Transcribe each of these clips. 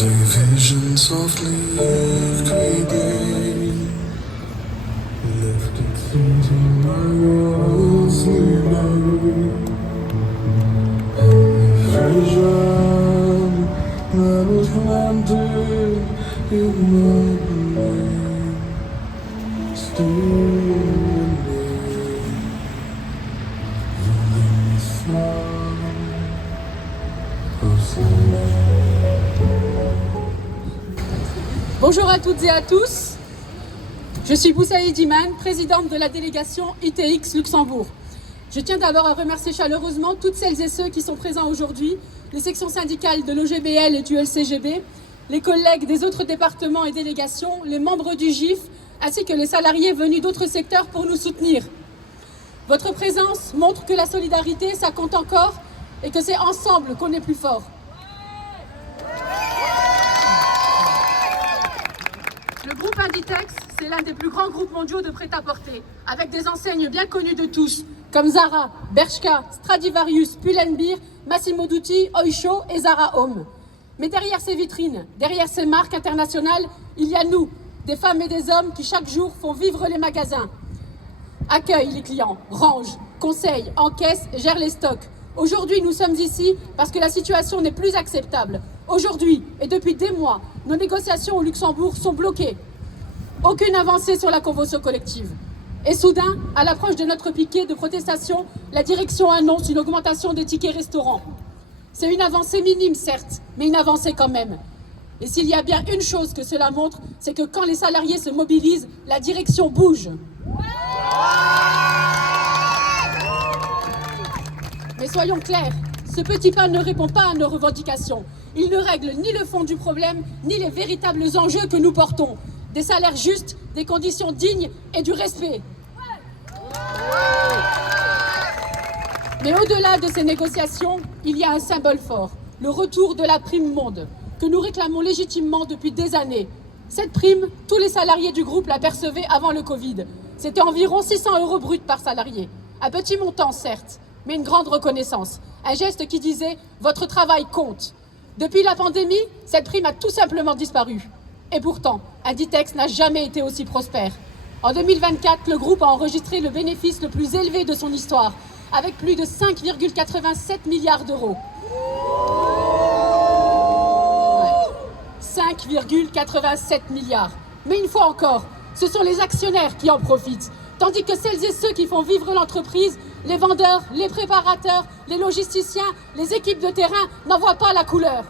As a vision softly creeping, lifted thinking I was leaving, and the vision that was planted in my brain, still in me, in the sound of sleep. Bonjour à toutes et à tous, je suis Boussaïd Iman, présidente de la délégation ITX Luxembourg. Je tiens d'abord à remercier chaleureusement toutes celles et ceux qui sont présents aujourd'hui, les sections syndicales de l'OGBL et du LCGB, les collègues des autres départements et délégations, les membres du GIF, ainsi que les salariés venus d'autres secteurs pour nous soutenir. Votre présence montre que la solidarité, ça compte encore et que c'est ensemble qu'on est plus fort. Le groupe Inditex, c'est l'un des plus grands groupes mondiaux de prêt-à-porter, avec des enseignes bien connues de tous, comme Zara, Bershka, Stradivarius, Pull&Bear, Massimo Dutti, Oysho et Zara Home. Mais derrière ces vitrines, derrière ces marques internationales, il y a nous, des femmes et des hommes qui chaque jour font vivre les magasins, accueillent les clients, rangent, conseillent, encaissent et gèrent les stocks. Aujourd'hui, nous sommes ici parce que la situation n'est plus acceptable. Aujourd'hui, et depuis des mois, nos négociations au Luxembourg sont bloquées. Aucune avancée sur la convention collective. Et soudain, à l'approche de notre piquet de protestation, la direction annonce une augmentation des tickets restaurants. C'est une avancée minime, certes, mais une avancée quand même. Et s'il y a bien une chose que cela montre, c'est que quand les salariés se mobilisent, la direction bouge. Mais soyons clairs, ce petit pas ne répond pas à nos revendications. Il ne règle ni le fond du problème, ni les véritables enjeux que nous portons. Des salaires justes, des conditions dignes et du respect. Mais au-delà de ces négociations, il y a un symbole fort, le retour de la prime monde, que nous réclamons légitimement depuis des années. Cette prime, tous les salariés du groupe la percevaient avant le Covid. C'était environ 600 € bruts par salarié. Un petit montant, certes, mais une grande reconnaissance. Un geste qui disait « Votre travail compte ». Depuis la pandémie, cette prime a tout simplement disparu. Et pourtant, Inditex n'a jamais été aussi prospère. En 2024, le groupe a enregistré le bénéfice le plus élevé de son histoire, avec plus de 5,87 milliards d'euros. 5,87 milliards. Mais une fois encore, ce sont les actionnaires qui en profitent, tandis que celles et ceux qui font vivre l'entreprise, les vendeurs, les préparateurs, les logisticiens, les équipes de terrain n'en voient pas la couleur.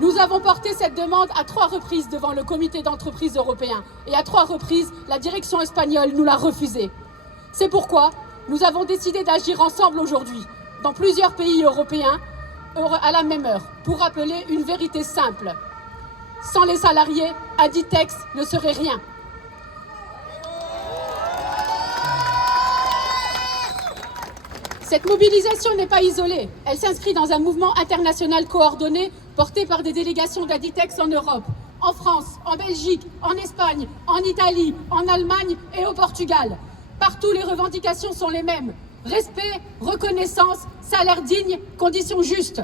Nous avons porté cette demande à 3 reprises devant le comité d'entreprise européen et à 3 reprises, la direction espagnole nous l'a refusé. C'est pourquoi nous avons décidé d'agir ensemble aujourd'hui, dans plusieurs pays européens, à la même heure, pour rappeler une vérité simple. Sans les salariés, Inditex ne serait rien. Cette mobilisation n'est pas isolée. Elle s'inscrit dans un mouvement international coordonné porté par des délégations d'Inditex en Europe, en France, en Belgique, en Espagne, en Italie, en Allemagne et au Portugal. Partout, les revendications sont les mêmes. Respect, reconnaissance, salaire digne, conditions justes.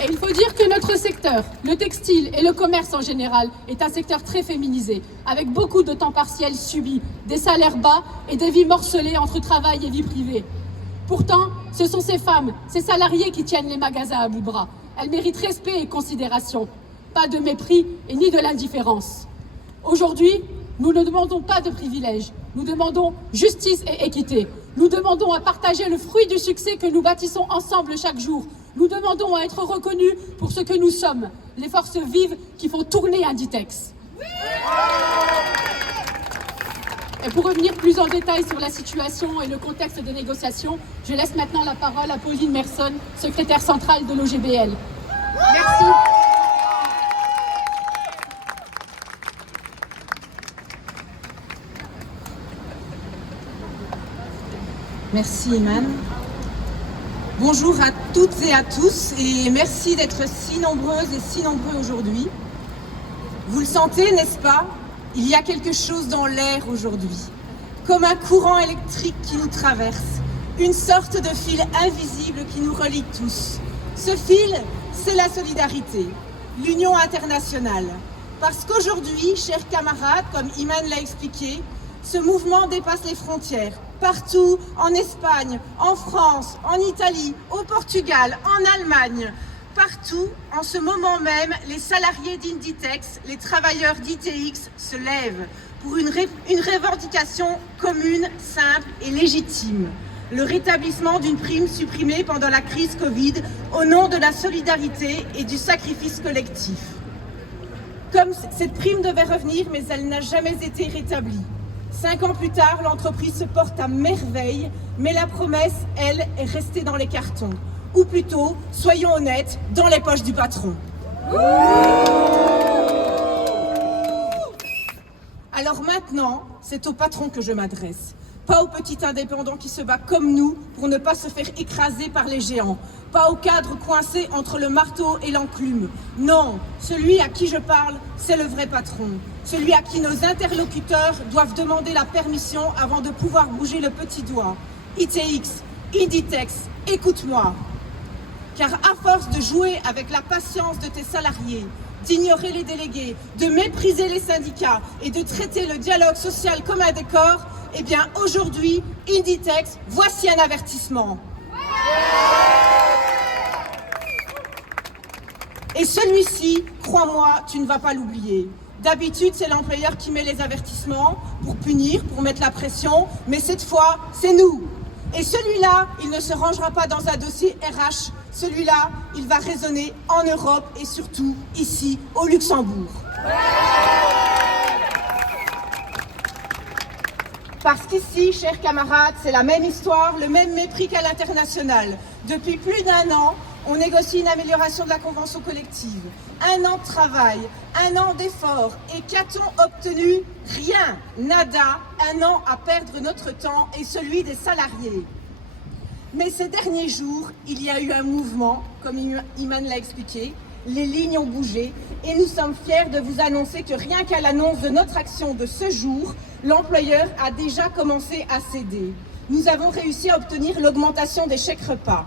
Et il faut dire que notre secteur, le textile et le commerce en général, est un secteur très féminisé, avec beaucoup de temps partiel subi, des salaires bas et des vies morcelées entre travail et vie privée. Pourtant, ce sont ces femmes, ces salariés qui tiennent les magasins à bout de bras. Elles méritent respect et considération, pas de mépris et ni de l'indifférence. Aujourd'hui, nous ne demandons pas de privilèges, nous demandons justice et équité. Nous demandons à partager le fruit du succès que nous bâtissons ensemble chaque jour. Nous demandons à être reconnus pour ce que nous sommes, les forces vives qui font tourner Inditex. Et pour revenir plus en détail sur la situation et le contexte des négociations, je laisse maintenant la parole à Pauline Merson, secrétaire centrale de l'OGBL. Merci. Merci Iman. Bonjour à toutes et à tous et merci d'être si nombreuses et si nombreux aujourd'hui. Vous le sentez, n'est-ce pas? Il y a quelque chose dans l'air aujourd'hui, comme un courant électrique qui nous traverse, une sorte de fil invisible qui nous relie tous. Ce fil, c'est la solidarité, l'union internationale. Parce qu'aujourd'hui, chers camarades, comme Iman l'a expliqué, ce mouvement dépasse les frontières. Partout, en Espagne, en France, en Italie, au Portugal, en Allemagne, partout, en ce moment même, les salariés d'Inditex, les travailleurs d'ITX se lèvent pour une revendication commune, simple et légitime. Le rétablissement d'une prime supprimée pendant la crise Covid au nom de la solidarité et du sacrifice collectif. Comme cette prime devait revenir, mais elle n'a jamais été rétablie. 5 ans plus tard, l'entreprise se porte à merveille, mais la promesse, elle, est restée dans les cartons. Ou plutôt, soyons honnêtes, dans les poches du patron. Alors maintenant, c'est au patron que je m'adresse. Pas au petit indépendant qui se bat comme nous pour ne pas se faire écraser par les géants. Pas au cadre coincé entre le marteau et l'enclume. Non, celui à qui je parle, c'est le vrai patron. Celui à qui nos interlocuteurs doivent demander la permission avant de pouvoir bouger le petit doigt. ITX, Inditex, écoute-moi. Car à force de jouer avec la patience de tes salariés, d'ignorer les délégués, de mépriser les syndicats et de traiter le dialogue social comme un décor, eh bien aujourd'hui, Inditex, voici un avertissement. Et celui-ci, crois-moi, tu ne vas pas l'oublier. D'habitude, c'est l'employeur qui met les avertissements pour punir, pour mettre la pression, mais cette fois, c'est nous. Et celui-là, il ne se rangera pas dans un dossier RH. Celui-là, il va résonner en Europe et surtout ici, au Luxembourg. Parce qu'ici, chers camarades, c'est la même histoire, le même mépris qu'à l'international. Depuis plus d'1 an, on négocie une amélioration de la convention collective. 1 an de travail, 1 an d'efforts. Et qu'a-t-on obtenu? Rien, nada, 1 an à perdre notre temps et celui des salariés. Mais ces derniers jours, il y a eu un mouvement, comme Iman l'a expliqué. Les lignes ont bougé et nous sommes fiers de vous annoncer que rien qu'à l'annonce de notre action de ce jour, l'employeur a déjà commencé à céder. Nous avons réussi à obtenir l'augmentation des chèques repas.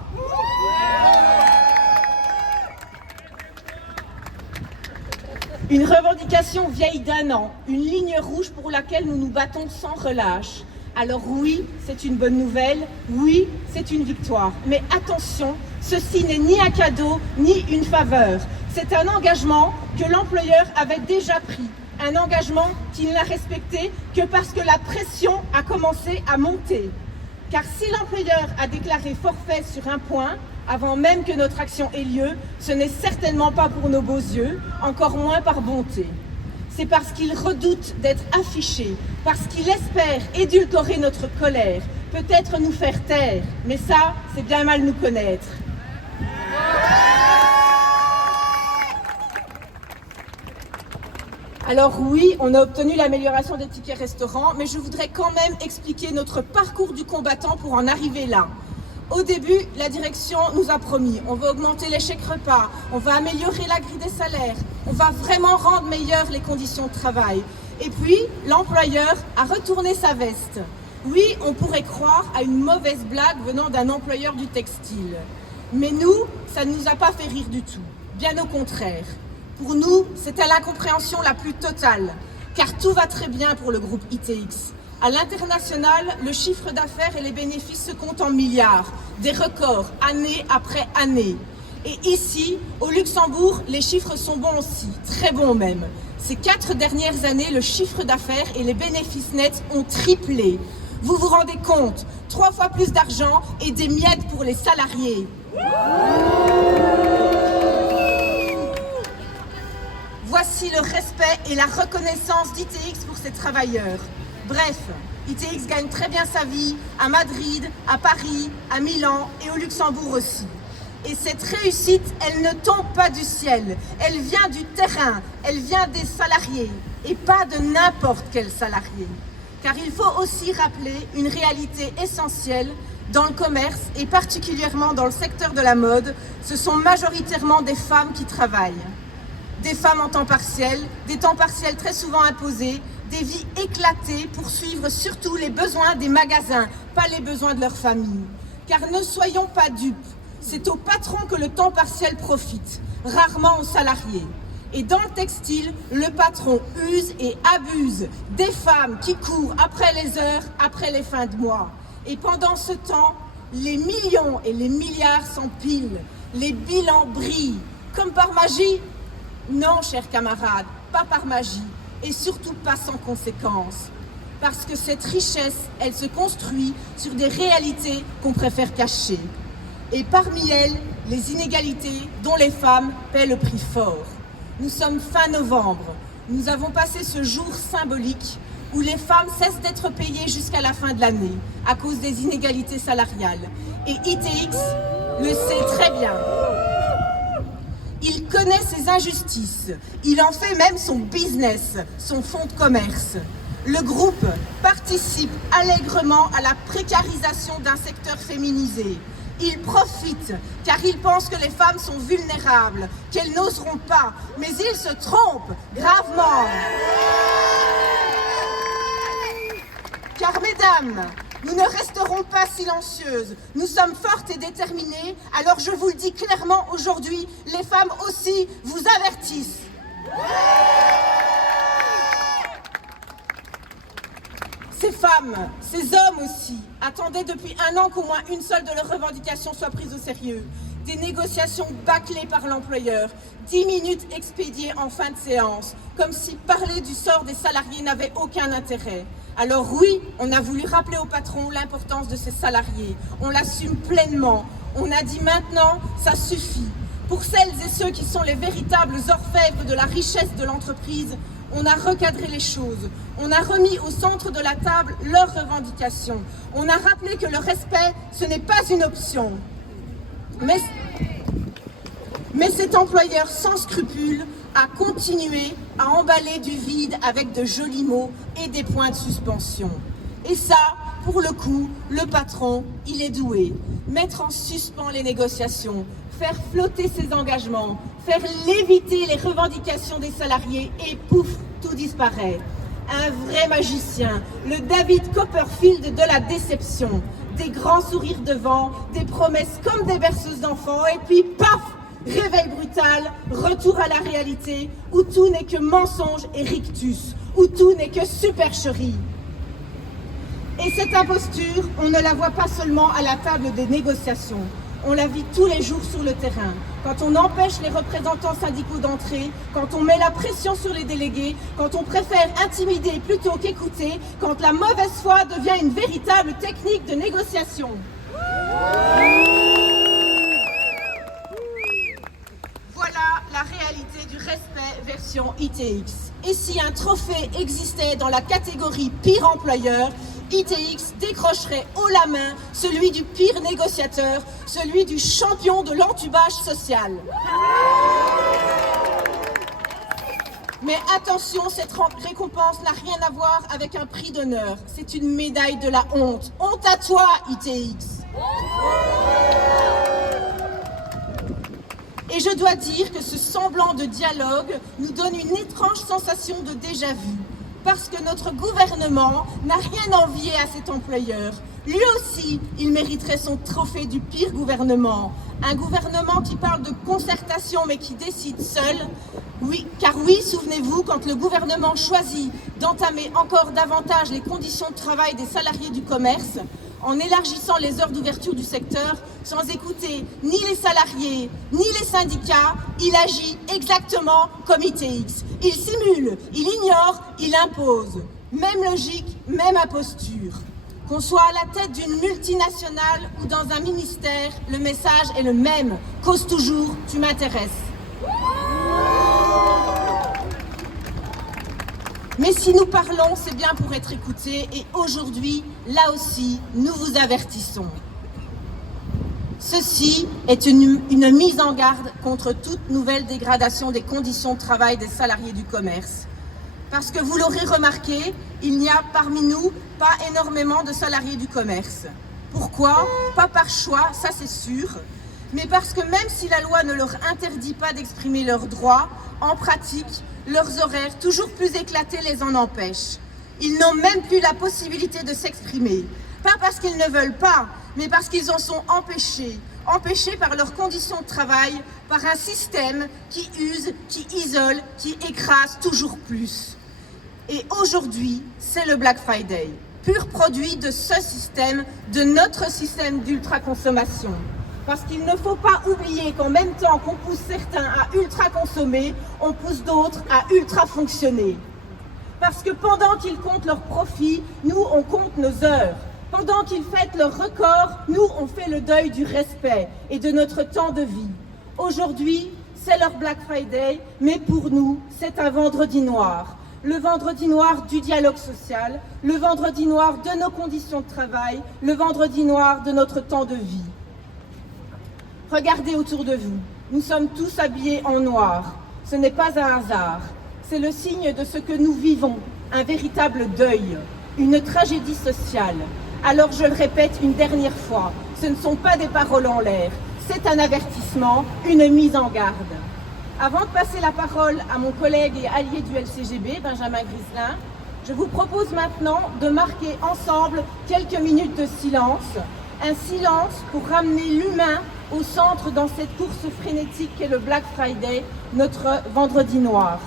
Une revendication vieille d'1 an, une ligne rouge pour laquelle nous nous battons sans relâche. Alors oui, c'est une bonne nouvelle, oui, c'est une victoire. Mais attention, ceci n'est ni un cadeau, ni une faveur. C'est un engagement que l'employeur avait déjà pris. Un engagement qu'il n'a respecté que parce que la pression a commencé à monter. Car si l'employeur a déclaré forfait sur un point, avant même que notre action ait lieu, ce n'est certainement pas pour nos beaux yeux, encore moins par bonté. C'est parce qu'il redoute d'être affiché, parce qu'il espère édulcorer notre colère, peut-être nous faire taire, mais ça, c'est bien mal nous connaître. Alors oui, on a obtenu l'amélioration des tickets restaurants, mais je voudrais quand même expliquer notre parcours du combattant pour en arriver là. Au début, la direction nous a promis, on va augmenter les chèques repas, on va améliorer la grille des salaires, on va vraiment rendre meilleures les conditions de travail. Et puis, l'employeur a retourné sa veste. Oui, on pourrait croire à une mauvaise blague venant d'un employeur du textile. Mais nous, ça ne nous a pas fait rire du tout. Bien au contraire. Pour nous, c'était l'incompréhension la plus totale, car tout va très bien pour le groupe ITX. À l'international, le chiffre d'affaires et les bénéfices se comptent en milliards, des records, année après année. Et ici, au Luxembourg, les chiffres sont bons aussi, très bons même. Ces 4 dernières années, le chiffre d'affaires et les bénéfices nets ont triplé. Vous vous rendez compte, 3 fois plus d'argent et des miettes pour les salariés. Voici le respect et la reconnaissance d'ITX pour ses travailleurs. Bref, ITX gagne très bien sa vie à Madrid, à Paris, à Milan et au Luxembourg aussi. Et cette réussite, elle ne tombe pas du ciel, elle vient du terrain, elle vient des salariés et pas de n'importe quel salarié. Car il faut aussi rappeler une réalité essentielle dans le commerce et particulièrement dans le secteur de la mode, ce sont majoritairement des femmes qui travaillent. Des femmes en temps partiel, des temps partiels très souvent imposés, des vies éclatées pour suivre surtout les besoins des magasins, pas les besoins de leur famille. Car ne soyons pas dupes, c'est aux patrons que le temps partiel profite, rarement aux salariés. Et dans le textile, le patron use et abuse des femmes qui courent après les heures, après les fins de mois. Et pendant ce temps, les millions et les milliards s'empilent, les bilans brillent. Comme par magie? Non, chers camarades, pas par magie, et surtout pas sans conséquences. Parce que cette richesse, elle se construit sur des réalités qu'on préfère cacher. Et parmi elles, les inégalités dont les femmes paient le prix fort. Nous sommes fin novembre. Nous avons passé ce jour symbolique où les femmes cessent d'être payées jusqu'à la fin de l'année à cause des inégalités salariales. Et ITX le sait très bien. Il connaît ces injustices. Il en fait même son business, son fonds de commerce. Le groupe participe allègrement à la précarisation d'un secteur féminisé. Il profite car il pense que les femmes sont vulnérables, qu'elles n'oseront pas, mais il se trompe gravement. Car mesdames, nous ne resterons pas silencieuses. Nous sommes fortes et déterminées. Alors je vous le dis clairement aujourd'hui, les femmes aussi vous avertissent. Ces femmes, ces hommes aussi, attendaient depuis 1 an qu'au moins une seule de leurs revendications soit prise au sérieux. Des négociations bâclées par l'employeur, 10 minutes expédiées en fin de séance, comme si parler du sort des salariés n'avait aucun intérêt. Alors oui, on a voulu rappeler au patron l'importance de ces salariés. On l'assume pleinement. On a dit maintenant, ça suffit. Pour celles et ceux qui sont les véritables orfèvres de la richesse de l'entreprise, on a recadré les choses. On a remis au centre de la table leurs revendications. On a rappelé que le respect, ce n'est pas une option. Mais cet employeur sans scrupules a continué à emballer du vide avec de jolis mots et des points de suspension. Et ça, pour le coup, le patron, il est doué. Mettre en suspens les négociations, faire flotter ses engagements, faire léviter les revendications des salariés et pouf, tout disparaît. Un vrai magicien, le David Copperfield de la déception. Des grands sourires devant, des promesses comme des berceuses d'enfants et puis paf, réveil brutal, retour à la réalité où tout n'est que mensonge et rictus, où tout n'est que supercherie. Et cette imposture, on ne la voit pas seulement à la table des négociations. On la vit tous les jours sur le terrain. Quand on empêche les représentants syndicaux d'entrer, quand on met la pression sur les délégués, quand on préfère intimider plutôt qu'écouter, quand la mauvaise foi devient une véritable technique de négociation. Voilà la réalité du respect version ITX. Et si un trophée existait dans la catégorie pire employeur, ITX décrocherait haut la main celui du pire négociateur, celui du champion de l'entubage social. Mais attention, cette récompense n'a rien à voir avec un prix d'honneur. C'est une médaille de la honte. Honte à toi, ITX. Et je dois dire que ce semblant de dialogue nous donne une étrange sensation de déjà-vu. Parce que notre gouvernement n'a rien envié à cet employeur. Lui aussi, il mériterait son trophée du pire gouvernement. Un gouvernement qui parle de concertation mais qui décide seul. Oui, car oui, souvenez-vous, quand le gouvernement choisit d'entamer encore davantage les conditions de travail des salariés du commerce, en élargissant les heures d'ouverture du secteur, sans écouter ni les salariés, ni les syndicats, il agit exactement comme ITX. Il simule, il ignore, il impose. Même logique, même imposture. Qu'on soit à la tête d'une multinationale ou dans un ministère, le message est le même. Cause toujours, tu m'intéresses. Mais si nous parlons, c'est bien pour être écoutés et aujourd'hui, là aussi, nous vous avertissons. Ceci est une mise en garde contre toute nouvelle dégradation des conditions de travail des salariés du commerce. Parce que vous l'aurez remarqué, il n'y a parmi nous pas énormément de salariés du commerce. Pourquoi? Pas par choix, ça c'est sûr, mais parce que même si la loi ne leur interdit pas d'exprimer leurs droits, en pratique, leurs horaires toujours plus éclatés les en empêchent. Ils n'ont même plus la possibilité de s'exprimer. Pas parce qu'ils ne veulent pas, mais parce qu'ils en sont empêchés par leurs conditions de travail, par un système qui use, qui isole, qui écrase toujours plus. Et aujourd'hui, c'est le Black Friday, pur produit de ce système, de notre système d'ultra-consommation. Parce qu'il ne faut pas oublier qu'en même temps qu'on pousse certains à ultra-consommer, on pousse d'autres à ultra-fonctionner. Parce que pendant qu'ils comptent leurs profits, nous, on compte nos heures. Pendant qu'ils fêtent leurs records, nous, on fait le deuil du respect et de notre temps de vie. Aujourd'hui, c'est leur Black Friday, mais pour nous, c'est un vendredi noir. Le vendredi noir du dialogue social, le vendredi noir de nos conditions de travail, le vendredi noir de notre temps de vie. Regardez autour de vous, nous sommes tous habillés en noir. Ce n'est pas un hasard, c'est le signe de ce que nous vivons, un véritable deuil, une tragédie sociale. Alors je le répète une dernière fois, ce ne sont pas des paroles en l'air, c'est un avertissement, une mise en garde. Avant de passer la parole à mon collègue et allié du LCGB, Benjamin Griselin, je vous propose maintenant de marquer ensemble quelques minutes de silence. Un silence pour ramener l'humain au centre dans cette course frénétique qu'est le Black Friday, notre vendredi noir.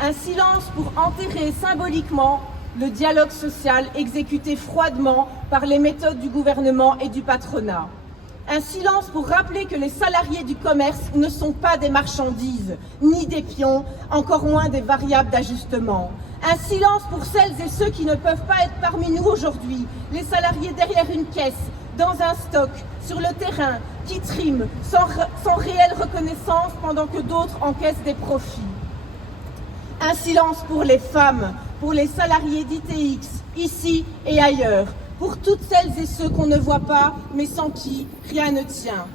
Un silence pour enterrer symboliquement le dialogue social exécuté froidement par les méthodes du gouvernement et du patronat. Un silence pour rappeler que les salariés du commerce ne sont pas des marchandises, ni des pions, encore moins des variables d'ajustement. Un silence pour celles et ceux qui ne peuvent pas être parmi nous aujourd'hui, les salariés derrière une caisse, dans un stock, sur le terrain, qui triment, sans réelle reconnaissance pendant que d'autres encaissent des profits. Un silence pour les femmes, pour les salariés d'ITX, ici et ailleurs, pour toutes celles et ceux qu'on ne voit pas, mais sans qui rien ne tient.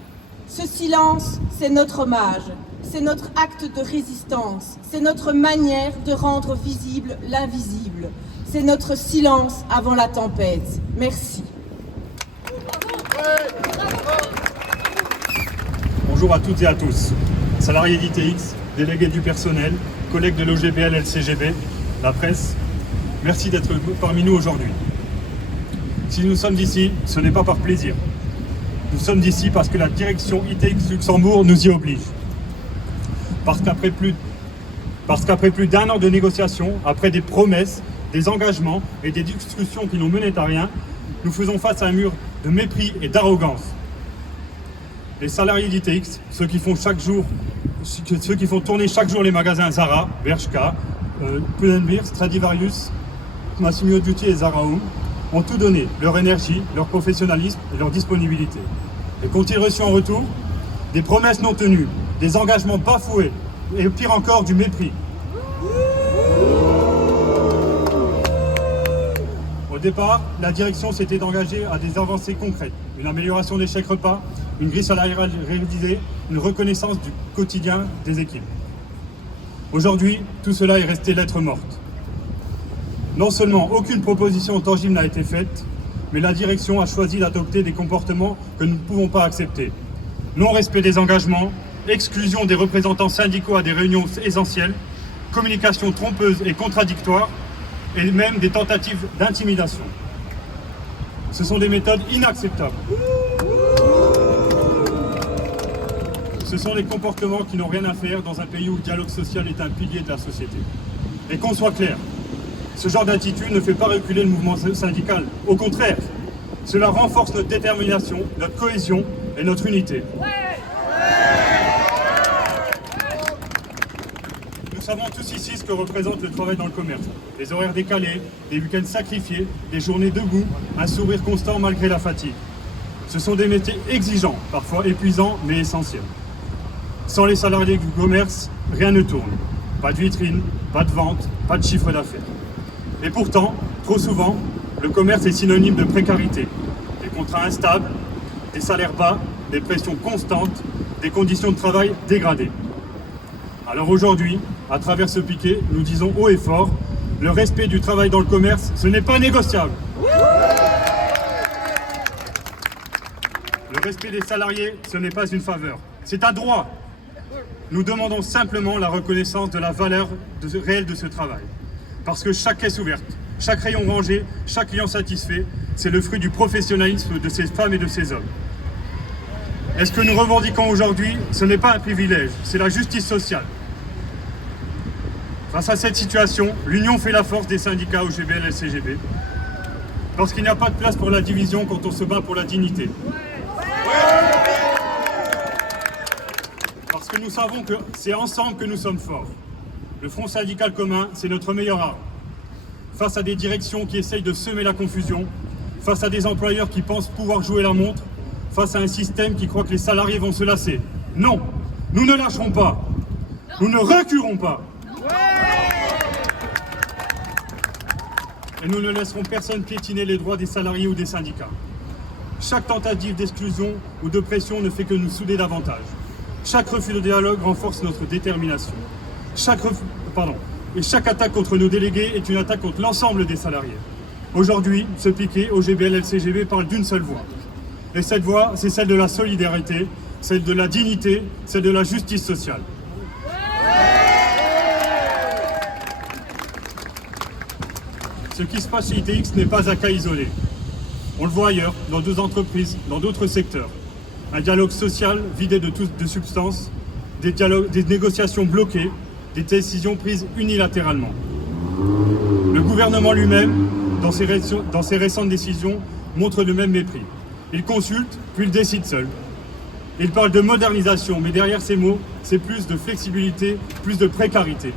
Ce silence, c'est notre hommage, c'est notre acte de résistance, c'est notre manière de rendre visible l'invisible, c'est notre silence avant la tempête. Merci. Bonjour à toutes et à tous, salariés d'ITX, délégués du personnel, collègues de l'OGPL, LCGB, la presse, merci d'être parmi nous aujourd'hui. Si nous sommes ici, ce n'est pas par plaisir. Nous sommes ici parce que la direction ITX Luxembourg nous y oblige. Parce qu'après plus d'un an de négociations, après des promesses, des engagements et des discussions qui n'ont mené à rien, nous faisons face à un mur de mépris et d'arrogance. Les salariés d'ITX, ceux qui font tourner chaque jour les magasins Zara, Bershka, Pull&Bear, Stradivarius, Massimo Dutti et Zara Home, ont tout donné, leur énergie, leur professionnalisme et leur disponibilité. Et qu'ont-ils reçu en retour? Des promesses non tenues, des engagements bafoués et pire encore du mépris. Au départ, la direction s'était engagée à des avancées concrètes, une amélioration des chèques repas, une grille salariale révisée, une reconnaissance du quotidien des équipes. Aujourd'hui, tout cela est resté lettre morte. Non seulement aucune proposition tangible n'a été faite, mais la direction a choisi d'adopter des comportements que nous ne pouvons pas accepter. Non-respect des engagements, exclusion des représentants syndicaux à des réunions essentielles, communication trompeuse et contradictoire, et même des tentatives d'intimidation. Ce sont des méthodes inacceptables. Ce sont des comportements qui n'ont rien à faire dans un pays où le dialogue social est un pilier de la société. Et qu'on soit clair, ce genre d'attitude ne fait pas reculer le mouvement syndical. Au contraire, cela renforce notre détermination, notre cohésion et notre unité. Nous savons tous ici ce que représente le travail dans le commerce. Des horaires décalés, des week-ends sacrifiés, des journées debout, un sourire constant malgré la fatigue. Ce sont des métiers exigeants, parfois épuisants, mais essentiels. Sans les salariés du commerce, rien ne tourne. Pas de vitrine, pas de vente, pas de chiffre d'affaires. Et pourtant, trop souvent, le commerce est synonyme de précarité. Des contrats instables, des salaires bas, des pressions constantes, des conditions de travail dégradées. Alors aujourd'hui, à travers ce piquet, nous disons haut et fort, le respect du travail dans le commerce, ce n'est pas négociable. Le respect des salariés, ce n'est pas une faveur, c'est un droit. Nous demandons simplement la reconnaissance de la valeur réelle de ce travail. Parce que chaque caisse ouverte, chaque rayon rangé, chaque client satisfait, c'est le fruit du professionnalisme de ces femmes et de ces hommes. Et ce que nous revendiquons aujourd'hui, ce n'est pas un privilège, c'est la justice sociale. Face à cette situation, l'union fait la force des syndicats OGBL et LCGB, parce qu'il n'y a pas de place pour la division quand on se bat pour la dignité. Parce que nous savons que c'est ensemble que nous sommes forts. Le front syndical commun, c'est notre meilleure arme. Face à des directions qui essayent de semer la confusion, face à des employeurs qui pensent pouvoir jouer la montre, face à un système qui croit que les salariés vont se lasser. Non, nous ne lâcherons pas. Nous ne reculerons pas. Et nous ne laisserons personne piétiner les droits des salariés ou des syndicats. Chaque tentative d'exclusion ou de pression ne fait que nous souder davantage. Chaque refus de dialogue renforce notre détermination. Et chaque attaque contre nos délégués est une attaque contre l'ensemble des salariés. Aujourd'hui, ce piquet, OGBL, LCGB parle d'une seule voix. Et cette voix, c'est celle de la solidarité, celle de la dignité, celle de la justice sociale. Ce qui se passe chez ITX n'est pas un cas isolé. On le voit ailleurs, dans d'autres entreprises, dans d'autres secteurs. Un dialogue social vidé de substance, des négociations bloquées, des décisions prises unilatéralement. Le gouvernement lui-même, dans ses récentes décisions, montre le même mépris. Il consulte, puis il décide seul. Il parle de modernisation, mais derrière ces mots, c'est plus de flexibilité, plus de précarité,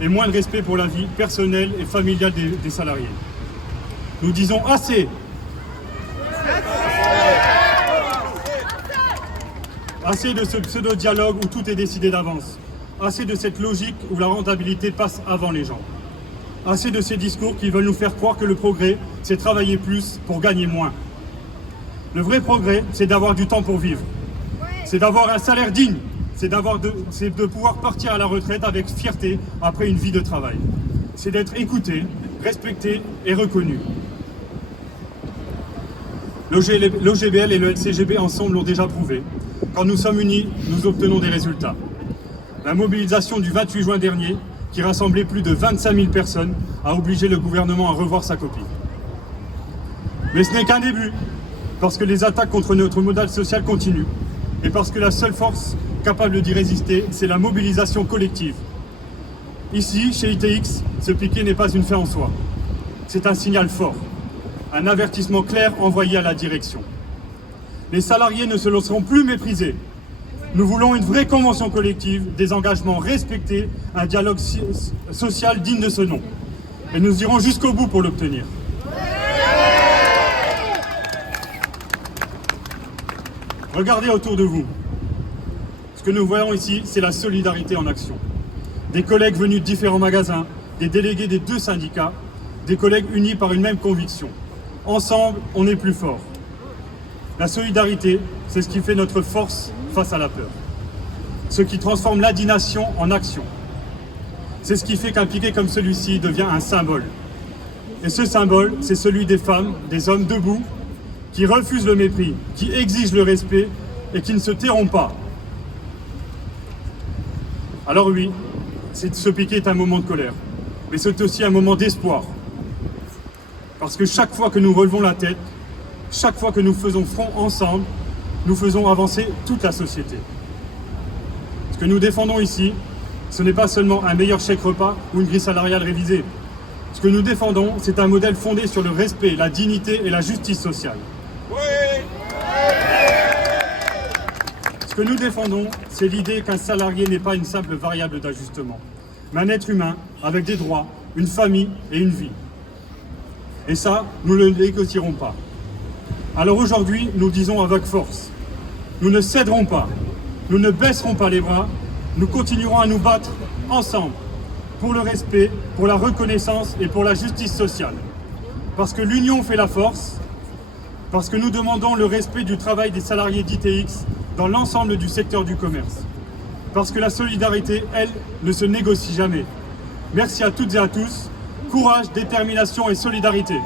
et moins de respect pour la vie personnelle et familiale des salariés. Nous disons assez. Assez de ce pseudo-dialogue où tout est décidé d'avance. Assez de cette logique où la rentabilité passe avant les gens. Assez de ces discours qui veulent nous faire croire que le progrès, c'est travailler plus pour gagner moins. Le vrai progrès, c'est d'avoir du temps pour vivre. C'est d'avoir un salaire digne. C'est de pouvoir partir à la retraite avec fierté après une vie de travail. C'est d'être écouté, respecté et reconnu. L'OGBL et le LCGB ensemble l'ont déjà prouvé. Quand nous sommes unis, nous obtenons des résultats. La mobilisation du 28 juin dernier, qui rassemblait plus de 25 000 personnes, a obligé le gouvernement à revoir sa copie. Mais ce n'est qu'un début, parce que les attaques contre notre modèle social continuent, et parce que la seule force capable d'y résister, c'est la mobilisation collective. Ici, chez ITX, ce piquet n'est pas une fin en soi. C'est un signal fort, un avertissement clair envoyé à la direction. Les salariés ne se laisseront plus mépriser. Nous voulons une vraie convention collective, des engagements respectés, un dialogue social digne de ce nom. Et nous irons jusqu'au bout pour l'obtenir. Regardez autour de vous. Ce que nous voyons ici, c'est la solidarité en action. Des collègues venus de différents magasins, des délégués des deux syndicats, des collègues unis par une même conviction. Ensemble, on est plus fort. La solidarité, c'est ce qui fait notre force face à la peur. Ce qui transforme l'indignation en action. C'est ce qui fait qu'un piquet comme celui-ci devient un symbole. Et ce symbole, c'est celui des femmes, des hommes debout, qui refusent le mépris, qui exigent le respect et qui ne se tairont pas. Alors oui, ce piquet est un moment de colère, mais c'est aussi un moment d'espoir. Parce que chaque fois que nous relevons la tête, chaque fois que nous faisons front ensemble, nous faisons avancer toute la société. Ce que nous défendons ici, ce n'est pas seulement un meilleur chèque repas ou une grille salariale révisée. Ce que nous défendons, c'est un modèle fondé sur le respect, la dignité et la justice sociale. Ce que nous défendons, c'est l'idée qu'un salarié n'est pas une simple variable d'ajustement, mais un être humain avec des droits, une famille et une vie. Et ça, nous ne le négocierons pas. Alors aujourd'hui, nous disons avec force, nous ne céderons pas, nous ne baisserons pas les bras, nous continuerons à nous battre ensemble pour le respect, pour la reconnaissance et pour la justice sociale. Parce que l'union fait la force, parce que nous demandons le respect du travail des salariés d'ITX dans l'ensemble du secteur du commerce. Parce que la solidarité, elle, ne se négocie jamais. Merci à toutes et à tous. Courage, détermination et solidarité.